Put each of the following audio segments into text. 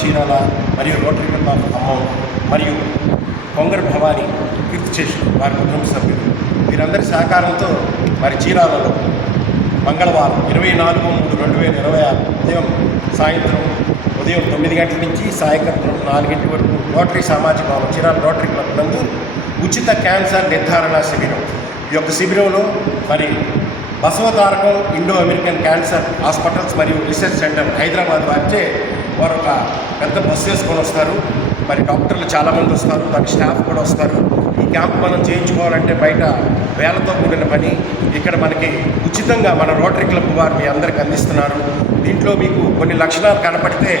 చీరాల మరియు rotary club of Khammam మరియు కొంగర భవానీ కీర్తిశేషులు వారి కుటుంబ సభ్యులు వీరందరి సహకారంతో మరి చీరాలలో మంగళవారం 24/3/2026 ఉదయం 9 గంటల నుంచి సాయంత్రం 4 గంటల వరకు రోటరీ సామాజిక భవనం చీరాల రోటరీ క్లబ్ నందు ఉచిత క్యాన్సర్ నిర్ధారణ శిబిరం. ఈ యొక్క శిబిరంలో మరి Basavatarakam Indo American cancer hospitals మరియు రీసెర్చ్ సెంటర్ హైదరాబాద్ వారిచే వారు ఒక పెద్ద బస్సు వేసుకొని వస్తారు. మరి డాక్టర్లు చాలామంది వస్తారు, దాని స్టాఫ్ కూడా వస్తారు. ఈ క్యాంప్ మనం చేయించుకోవాలంటే బయట వేలతో కూడిన పని. ఇక్కడ మనకి ఉచితంగా మన రోటరీ క్లబ్ వారు మీ అందరికి అందిస్తున్నారు. దీంట్లో మీకు కొన్ని లక్షణాలు కనపడితే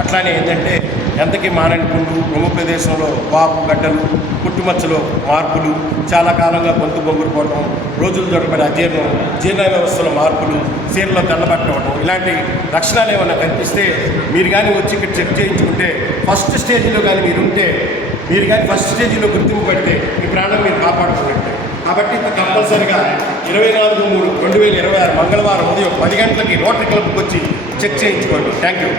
అట్లానే ఏంటంటే ఎంతకీ మానని పుండు, రొమ్ము ప్రదేశంలో వాపు, గడ్డలు, పుట్టుమచ్చలో మార్పులు, చాలా కాలంగా గొంతు బొంగురుపోవటం, రోజులు దొరకబడి అజీర్ణం, జీర్ణ వ్యవస్థలో మార్పులు, చీరలో తెల్లబట్టవడం, ఇలాంటి లక్షణాలు ఏమైనా కనిపిస్తే మీరు కానీ వచ్చి ఇక్కడ చెక్ చేయించుకుంటే ఫస్ట్ స్టేజ్లో కానీ మీరు కానీ ఫస్ట్ స్టేజ్లో గుర్తింపు పడితే మీ ప్రాణం మీరు కాపాడుకున్నట్టే. కాబట్టి కంపల్సరిగా 24/3/2026 మంగళవారం ఉదయం 10 గంటలకి రోటరీ క్లబ్కి వచ్చి చెక్ చేయించుకోండి. Thank you.